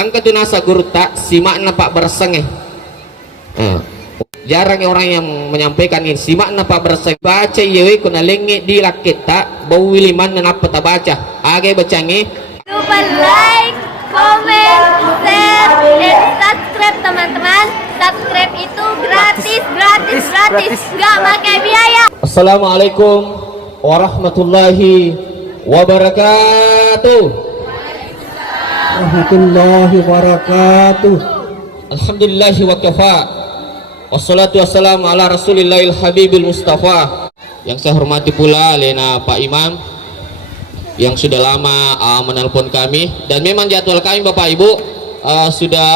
angka tu nasa guru tak simak na pak berseng jarang orang yang menyampaikan ini simak na pak berseng baca yewe kuna lengi di lakit tak bau wiliman na apa tak baca age bacangi lupa like, comment, share, dan subscribe teman-teman. Subscribe itu gratis, nggak pakai biaya. Assalamualaikum warahmatullahi wabarakatuh. Warahmatullahi wabarakatuh. Alhamdulillahi wa kafa. Wassalatu wassalamu ala rasulillahil habibil mustafa. Yang saya hormati pula Lena Pak Imam yang sudah lama menelpon kami, dan memang jadwal kami Bapak Ibu sudah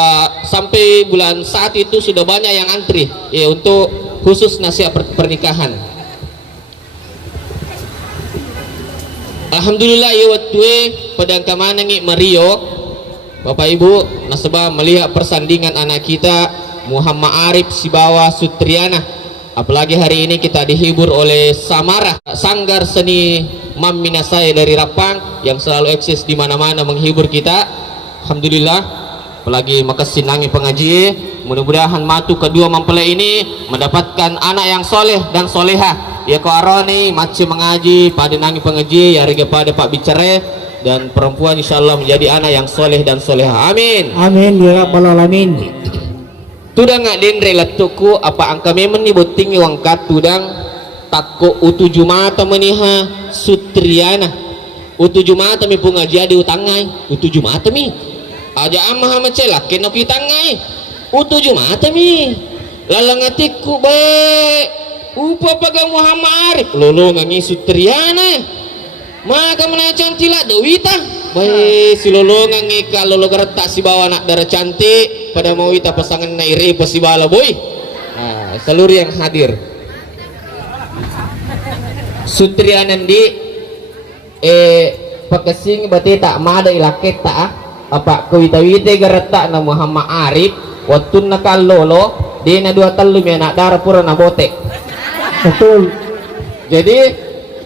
sampai bulan saat itu sudah banyak yang antri ya untuk khusus nasihat pernikahan. Alhamdulillah ya waktu pedang kamanangi Mario Bapak Ibu nasabah melihat persandingan anak kita Muhammad Arif Sibawa Sutriana, apalagi hari ini kita dihibur oleh Samara Sanggar Seni Mam Minasai dari Rapang yang selalu eksis di mana-mana menghibur kita. Alhamdulillah, apalagi makasih nangi pengaji, mudah-mudahan matu kedua mempelai ini mendapatkan anak yang soleh dan soleha ya ko aroni macam mengaji pada nangi pengaji ya rega pada Pak Bicare, dan perempuan insyaallah menjadi anak yang soleh dan soleha, amin Amin ya rabbal alamin. Tudang nggak dendre latuku apa angka memang nih boting wang katudang takko utuju mata meniha Sutriana utuju mata mi punga jadi utangai utuju mata mi aja amah macela kena pitangai utuju mata mi lalangatiku baik upa paga Muhammad Arif lolo ngangi Sutriana maka mana cantik lah dewita baik si lolo ngangi kalau lo gertak si bawa nak darah cantik pada mau wita pasangan nairi pasi bala boy. Nah, seluruh yang hadir Sutriana di pakasing berarti tak mada ilaket tak apa kewita-wita gertak na Muhammad Arif waktu nakal lolo dia na dua telum ya nak darah pura na botek Betul. jadi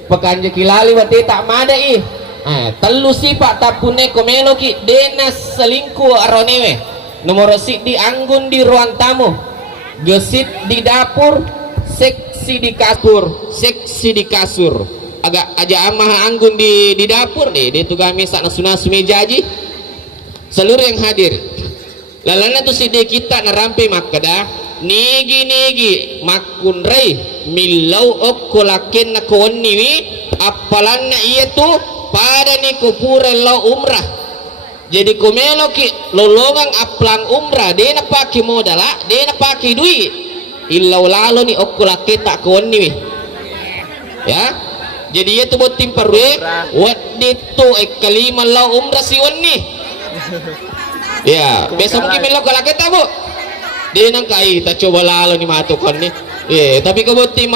pekanji kilali berarti tak mada telu sifat tapune komelo ki dena selingkuh aronewe nomor sik di anggun di ruang tamu gesit di dapur seksi di kasur agak aja amah anggun di dapur deh dia tuh kami sak nasu mejaji seluruh yang hadir lalana tuh sidi kita narampe makada nigi makun rei milau okolaken na koniwi apalanna iya tuh pada ni kupure lo umrah jadi kumelo ki lolongang aplang umrah dia na paki modala dia na paki duit illau lalo ni okolake tak koni ya jadi itu buat tim parwe wat dito kalima lau umrah si wani ya besok mungkin melo kolake tak bu dia nang kai tak coba lalo ni matukan ni tapi kau buat tim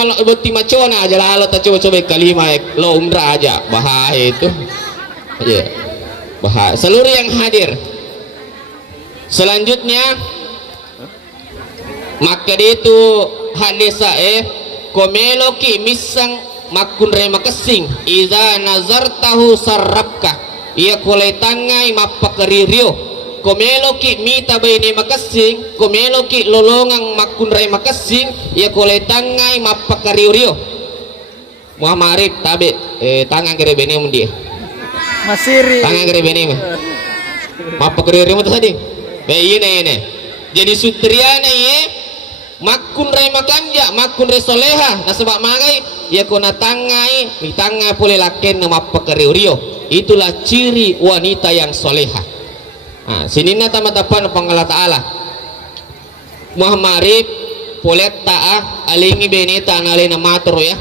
macona aja lalo tak coba kalima lo umrah aja bahaya itu bahaya seluruh yang hadir. Selanjutnya maka itu hadisa komelo ki misang makun re makasing iza nazartahu sarrabka ia kolai tangai mapakaririo komelo ki mita baini makasing komelo ki lolongang makun re makasing ia kolai tangai mapakaririo Muhammad Arif tabe tangan kere bene mundi Masiri. tangan kere bene mapakaririo mu tadi be ini jadi Sutriana makun rai makanja makun rai soleha na sebab magai ya kona tangai mitanga pole laken na mapakaririo itulah ciri wanita yang soleha. Nah, sini na tamatapan pangala taala Muhammad Arif polet taah alingi beneta nale na matro ya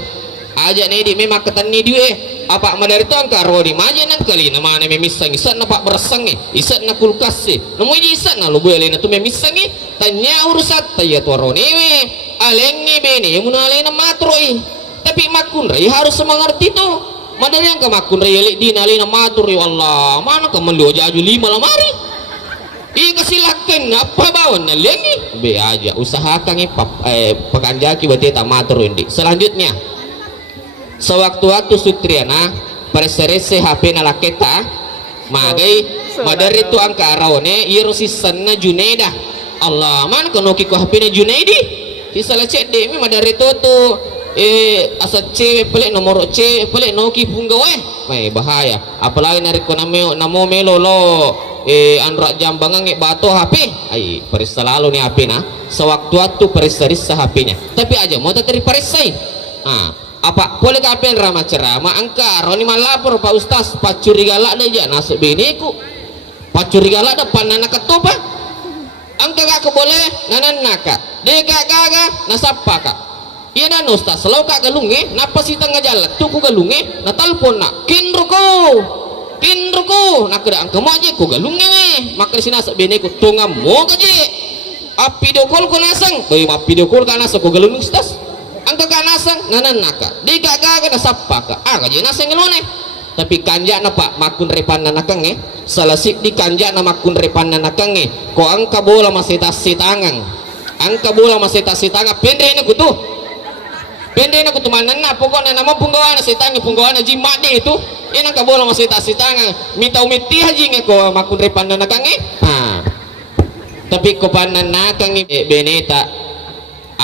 aja ne di memang ketani diwe apa madari to angka rodi maje nang kali na mana memisang isat na pak bersangi isat na kulkas namu isat na lo boleh na tu memisangi tanya urusat taya to ronewe alengi bene mun ale na matro tapi makun rai harus mengerti to madari angka makun rai di nale na matro wallah mana ka melu aja 5 lamari kasilakan apa bawon na lengi be aja usahakan pakanjaki berarti tak matro indi. Selanjutnya sewaktu-waktu Sutriana perserese HP na laketa magai Madari tu angka arone irusisan na Junaidah. Allah man kono ki ko hapine Junaidi. Kisah cek de mi madari tu asal cewek pelik nomor cewek pelik noki punggawe. Bahaya. Apalagi narik ko namo melo lo andra jambangan nge bato HP. Ai perisa lalu ni HP na. Sewaktu-waktu perisa HP-nya. Tapi aja mau tadi perisai. Apa boleh kapan ramah ceramah angka roni malapor Pak Ustaz pacurigalak aja nasib biniku pacurigalak depan anak ketoba angka gak boleh nanan naka deka gaga nasapa kak iya nan Ustaz selalu kak galunge napa si tengah jalan tuh ku galunge na telepon nak kinruku nak kena angka mau aja ku galunge maka si nasib biniku tunggu mau aja api dokol ku nasang api dokol ka nasang ku galunge Ustaz angka kanasang nanan naka di gaga na sapa ka kaji nasang ngelone tapi kanja na pak makun repan na nakang salasik di kanja na makun repan na nakang ko angka bola masih sitangang angka bola masih sitangang pende na kutu manan na pokoknya nama punggawana sitangang punggawana jimade itu ini angka bola masih sitangang mitau miti haji ko makun repan na nakang tapi ko panan nakang beneta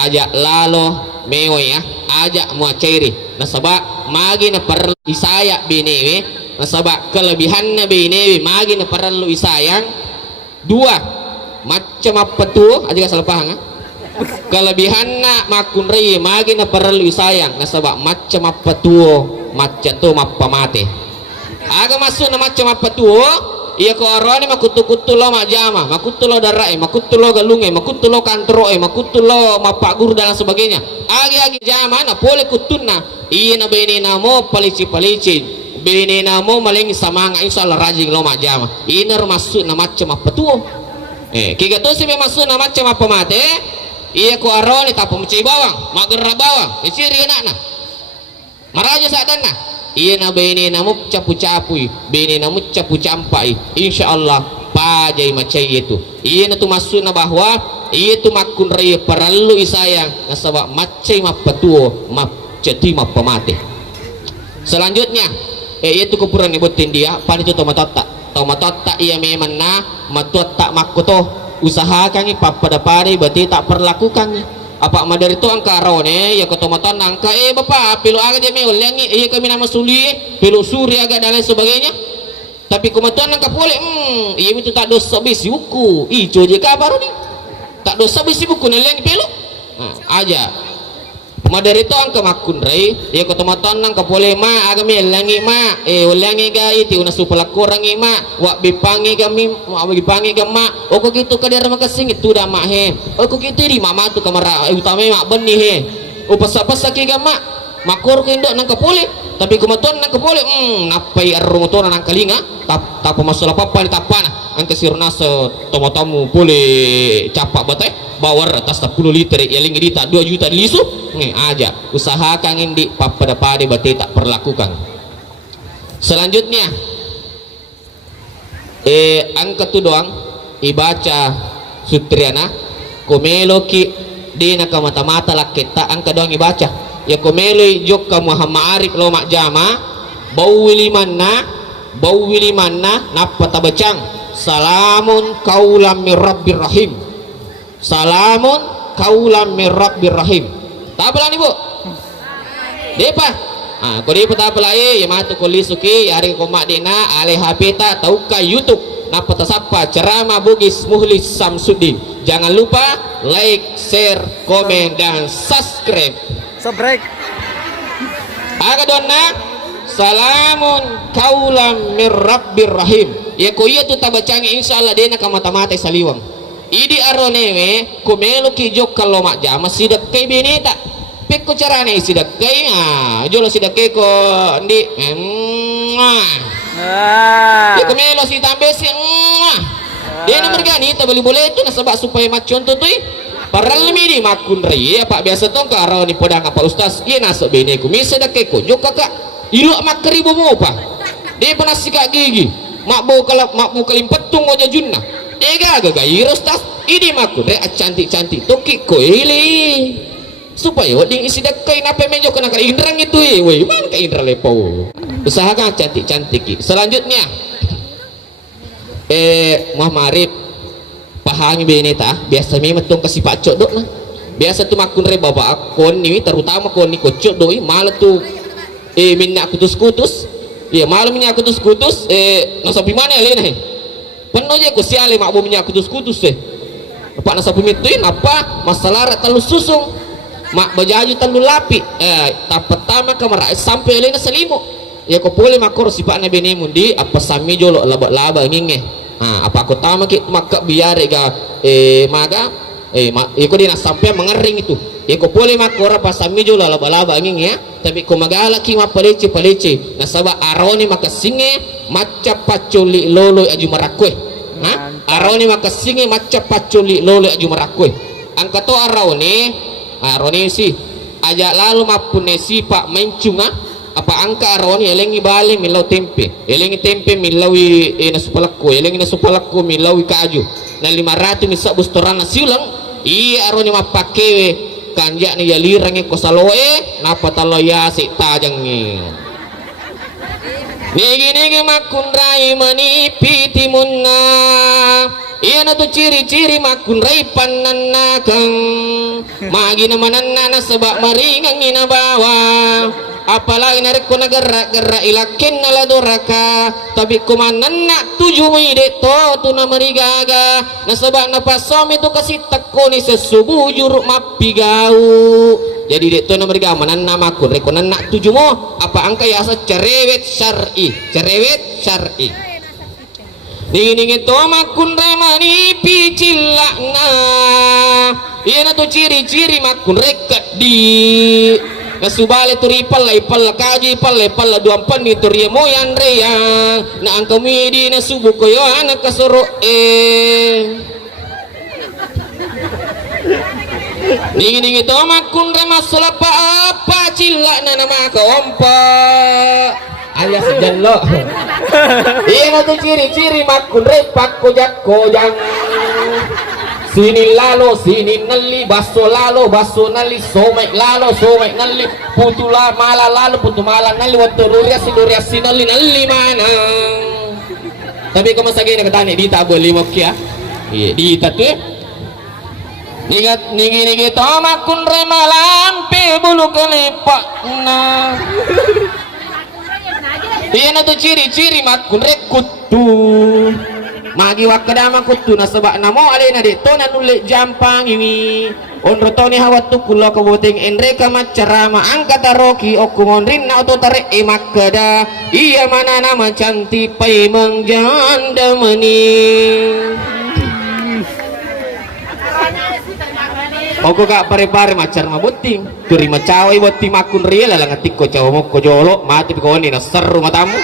ajak lalo mewe ya ajak muaciri nasabak magi na perlu isaya binewe nasabak kelebihan na binewe magi na perlu isayang dua macam apa tuh aja salah paham kelebihan na makun rei magi na perlu isayang nasabak macam apa tuh macam tuh mapa mate aga masuk na macam apa tuh iya ko arone makutu-kutu lo majama makutu lo darai makutu lo galunge makutu lo kantroe makutu lo mapak guru dan sebagainya agi jama na pole kutuna iya na bene namo palici bene namo maling samanga insyaallah rajin lo majama iner masuk na macam apa tuh kiga to si masuk na macam apa mate iya ko arone tapo mecai bawang magerra bawang isiri anak na maraja sadana iya na bene namu capu-capui bene namu capu-campai insyaallah pajai macai itu iya na tu masuk na bahwa iya tu makun raya perlu isayang nasabak macai mapatuo maceti mapamate selanjutnya iya tu kupuran ibutin dia pan itu tomatota iya memang na matuata makuto usahakan pada pare berarti tak perlakukan apa madari itu angka rone ya ketomatan angka bapak pilu aga dia mewel yang iya kami nama suli pilu suri aga dan lain sebagainya tapi kematuan angka boleh iya itu tak dosa besi buku ijo je kabar ni tak dosa besi buku yang pilu aja madari itu angka makun rei ya ketomatan angka boleh ma aga melangi ma ulangi ga itu una supala kurang ma wa bipangi kami wa bipangi ma oko gitu ka dera makasing itu dah mak he oko gitu di mama tu kamera utama mak benih he upasa-pasa ki ga mak makor ko indok nang kapole tapi kumatuan nang kapole napai arumuton nang kalinga tap masalah apa ni tapana ang kasirna sa tomotamu pole capak batay bawar atas 10 liter yaling dita 2 juta lisu aja usahakan indi papada pade bate tak perlakukan selanjutnya angka tu doang ibaca sutriana komelo ki di nakamata-mata lakita angka doang ibaca ya komelo jok ka Muhammad Arif lo mak jama bawili manna napa tabacang salamun kaulam mir rabbir rahim salamun kaulam mir rabbir rahim tapalan ibu depa ko depa tapala ya matu kolisuki hari komak dina ale HP ta tauka YouTube napa tasapa ceramah Bugis Muhlis Samsudin jangan lupa like share komen dan subscribe aga donna salamun kaulam mir rabbir rahim ya ko iya tu tabacangi insyaallah dena kamata-mata saliwang idi aronewe kumelo ki jok kalau mak jama sidak kay bineta pek ko carane sidak kay jolo sidak kay ko ndi ya kumelo si tambesi dena mergani ta bali boleto na sabak supaya macon tutoy paral mini makun rei apa biasa tong ka arone podang apa ustaz iya nasok bene ku mi sidak kay ko jok kakak ilok mak ribu mo pa dia pernah sikak gigi mak bau kalimpetung wajah junna ega iros tas ini makun re cantik toki ko ili supaya ding isi dekai napa menjo kena ka indrang itu weh man ka indra lepo usahakan cantik selanjutnya Muhammad Arif pahami beneta biasa memang tong kasih pacok dok nah biasa tu makun re baba akon ni terutama kon ni kocok doi malah tu minyak kutus-kutus ya malah minyak kutus-kutus nasa pimana le nah penuh je ko siale mak bo minyak kutus-kutus apa nasa pimituin apa masalah terlalu susung mak bajaju terlalu lapi tak pertama kamera sampai le na selimo ya ko boleh makor sipakna benemun di apa sami jolo laba-laba nginge apa aku tama ki maka biar ga maga iko di sampai mengering itu ya ko boleh makor apa sami jolo laba-laba nginge ya tapi ko magala ki mapalece palece nasaba aroni maka singe maca paculi lolo aju marakwe aroni maka singe maca paculi lolo aju marakwe angkato aroni si aja lalu mapune si pak mencunga apa angka aron elengi bali milau tempe elengi tempe milawi nasupalakko elengi nasupalakko milawi kaju na 500 misa bustoran nasiulang iya aron mapakewe kanja ni yalirangi kosaloe napa talo ya si tajangi nigi makun rai manipi timunna iya na tu ciri-ciri makun rai pananakang magi namananna nasabak maringang inabawa apalagi narik ko nagara-gara ilakin na ladoraka tapi kumanan na tujuh mide to na marigaga nasabak na pasom itu kasih takko ni sesubuh juruk mapigau jadi dito na marigaga manan na makun rekonan na tujuh mo apa angka yasa cerewet syar'i dingin itu makun remani picilak na iya na tu ciri-ciri makun rekat di nasubale turi palla kaji palla 24 ni turi moyan reya na angka midi na subu ko yo anak kasoro Ningi to makun re masalah apa cila na nama ka ompa alias jallo iya tu ciri-ciri makun re pakko-jakko-jang sini lalo sini nali baso lalo baso nali somek lalo somek nali putu mala lalo putu mala nali waktu lurias nali mana tapi kamu sagini katanya di tak boleh mokia iya di tak tuh ingat nigi to makun remalampe bulu kelepak nah iya na tu ciri-ciri makun rekutu magi wakadama kutu nasabak namo alena de to nanulik jampang ini onro toni hawatu kulo kabuting enre kamacarama angkata roki okumon rinna oto tarik makada iya mana nama canti pai mengjanda meni oku gak pare-pare macar mabuting turi macawai boting makun riel ala ngatik ko cawo moko jolo mati ko ni na seru matamu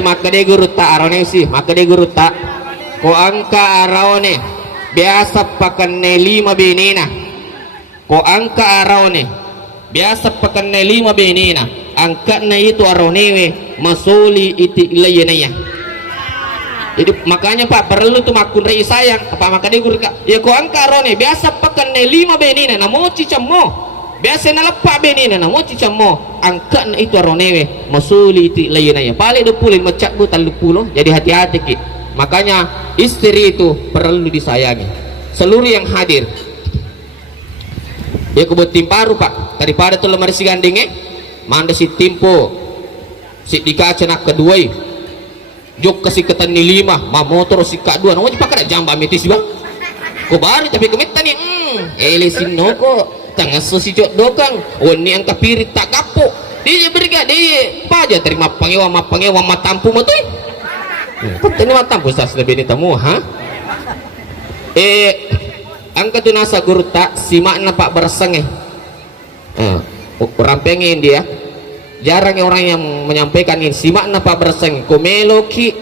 maka de guru tak arone sih maka de guru tak ko angka arone biasa pakan 5 benena ko angka arone biasa pakan 5 benena angka na itu arone we masuli iti layanaya jadi makanya pak perlu tuh makun rei sayang apa maka de guru ya ko angka arone biasa pakan 5 benena na mochi cammo biasa na lepak benina na mochi cammo angka na itu aronewe masuli ti layinaya paling 20 macak bu 30 jadi hati-hati ki makanya istri itu perlu disayangi seluruh yang hadir ya kebut timparu pak daripada tu lemari si gandeng manda si timpo si dikaca nak kedua jok kasih ketan ni 5 ma motor si kak 2 na wajib pakai jamba metis bang ko bari tapi kemitan ni elesin noko tangga sosi jok dokang oni angka pirit tak kapuk dia berga dia paja terima pangewa matampu matui ini matampu sas lebih ni tamu ha angka tu nasa guru tak simak na pak bersang orang pengen dia jarang orang yang menyampaikan ini simak na pak bersang komeloki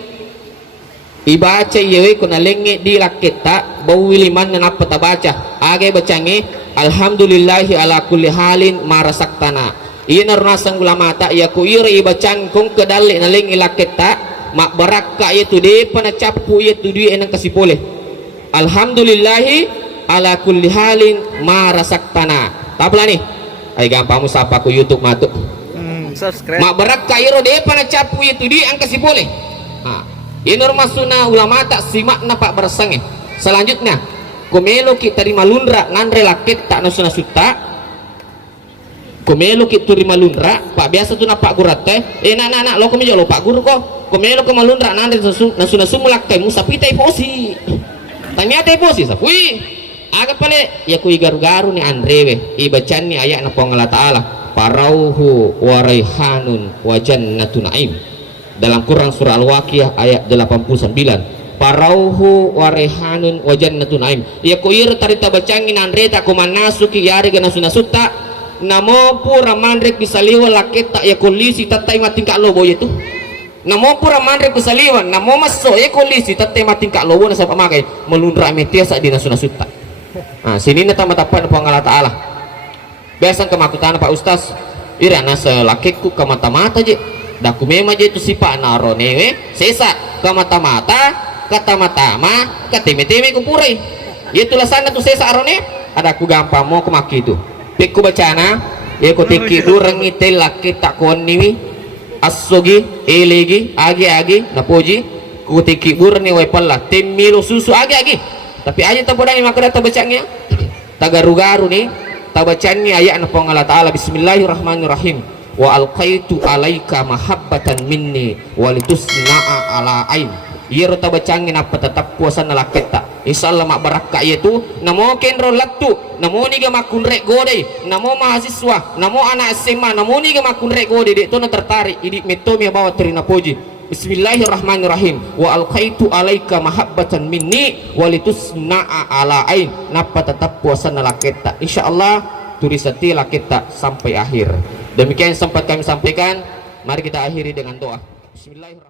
ibaca yewe kuna lengi di laketa bau wiliman na apa baca age bacangi alhamdulillahi ala kulli halin marasaktana ina runasang ulama ta ya ku iri bacan kung kedalik na lengi laketa mak baraka itu de pana capu itu dui enang kasipole alhamdulillahi ala kulli halin marasaktana tabla nih ay gampang mo sapa ko YouTube matuk subscribe. mak berak kairo de pana capu itu di angka si boleh. Ini norma sunnah ulama tak simak na pak bersange. Selanjutnya komelo kita terima lundra nandre lakit tak nasuna sutta. Komelo kita terima lundra pak biasa tu na pak gurate. Nak lo kami jalo pak guru ko. Komelo ke malundra nandre nasuna sumulak teh musapita iposi. Tanya teh iposi sapui. Agak pale ya kui garu-garu ni Andre we ibacan ni ayat na Allah Ta'ala parauhu wa raihanun wa jannatu na'im dalam Quran surah Al-Waqiah ayat 89 parauhu wa raihanun wa jannatu na'im ya kuir tarita bacangin Andre tak kumanasu ki yari gana suna sutta namo pura mandrek bisaliwa laketa ya kulisi tatai matingka lobo itu namo pura mandrek bisaliwa namo maso ya kulisi tatai matingka lobo na sa pamakai melundra metia sa dina suna sutta. Sini na tamatapan po ang Allah Ta'ala biasang kemakutan Pak Ustaz irana sa lakik ku kamata-mata je dakumema je itu sipa naronewe sesa kamata-mata kata-mata katime-time kupuray itulah sana tu sesa arone ada ku gampang mo kumaki itu piku bacana ya ku tiki durang itel lakit tak kuan niwi asogi elegi agi napoji ku tiki burang ni wepala temilo susu agi tapi aja tampodani maka data bacanya tagaru-garu nih tabacanya ayat na Allah Ta'ala bismillahirrahmanirrahim wa alqaitu alaika mahabbatan minni walitusna'a ala ain iya tabacangin apa tetap puasa nalaketa insyaallah mak barakah itu namo kenro lattu namo niga makunrek gode namo mahasiswa namo anak SMA namo niga makunrek gode itu na tertarik idi metomi bawa terina poji bismillahirrahmanirrahim wa alqaitu alaika mahabbatan minni walitusna'a ala ain napa tetap puasa nalaketa insyaallah turisati laketa sampai akhir demikian sempat kami sampaikan mari kita akhiri dengan doa bismillahirrahmanirrahim.